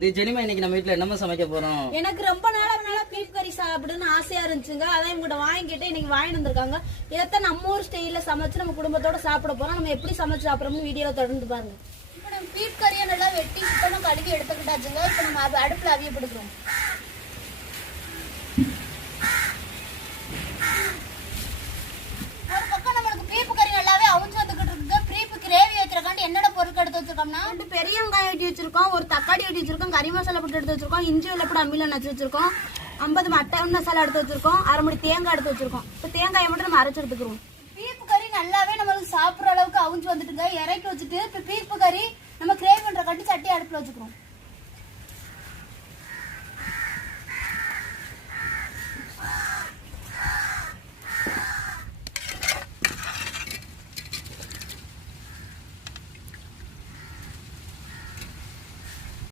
ஜெனிமா இன்னைக்கு நம்ம வீட்ல என்னமா சமைக்க போறோம்? எனக்கு ரொம்ப நாளா பீஃப் கறி சாப்பிடுன்னு ஆசையா இருந்துச்சுங்க. அதான் இவங்க வாங்கிட்டு இன்னைக்கு வாங்கிட்டு வந்திருக்காங்க. இதைத்தான் நம்ம ஊர் ஸ்டைல்ல சமைச்சு நம்ம குடும்பத்தோட சாப்பிட போறோம். நம்ம எப்படி சமைச்சு சாப்பிடுறோம்னு வீடியோல தொடர்ந்து பாருங்க. இப்போ நம்ம பீஃப் கறியை நல்லா வெட்டி சுத்தமா கழுவி எடுத்துக்கிட்டாச்சுங்க. இப்போ நம்ம அடுப்புல அவியப்படுக்கிறோம். ஒரு பக்கம் நம்மளுக்கு பீஃப் கறி நல்லாவே அவிஞ்சு வந்துகிட்டு இருக்கு. பீஃப் கிரேவி வைக்கிறக்காண்டி என்னென்ன பொருட்கள் எடுத்து வச்சிருக்கோம்னா, 2 பெரிய வெங்காயம் வெட்டி வச்சிருக்கோம், ஒரு தக்காளி வெட்டி வச்சிருக்கோம், கறி மசாலா போட்டு எடுத்து வச்சிருக்கோம், இஞ்சி வெள்ளப்பூடு அம்மியில நச்சு வச்சிருக்கோம், 50 மட்டன் மசாலா எடுத்து வச்சிருக்கோம், அரை மணி தேங்காய் எடுத்து வச்சிருக்கோம். இப்போ தேங்காயை மட்டும் நம்ம அரைச்சு எடுத்துக்கிறோம். பீஃப் கறி நல்லாவே நம்மளுக்கு சாப்பிடுற அளவுக்கு அவிஞ்சு வந்துட்டுங்க. இறக்கி வச்சுட்டு இப்போ பீஃப் கறி நம்ம கிரேவி பண்ற கட்டி சட்டி அடுப்புல வச்சுக்கிறோம்.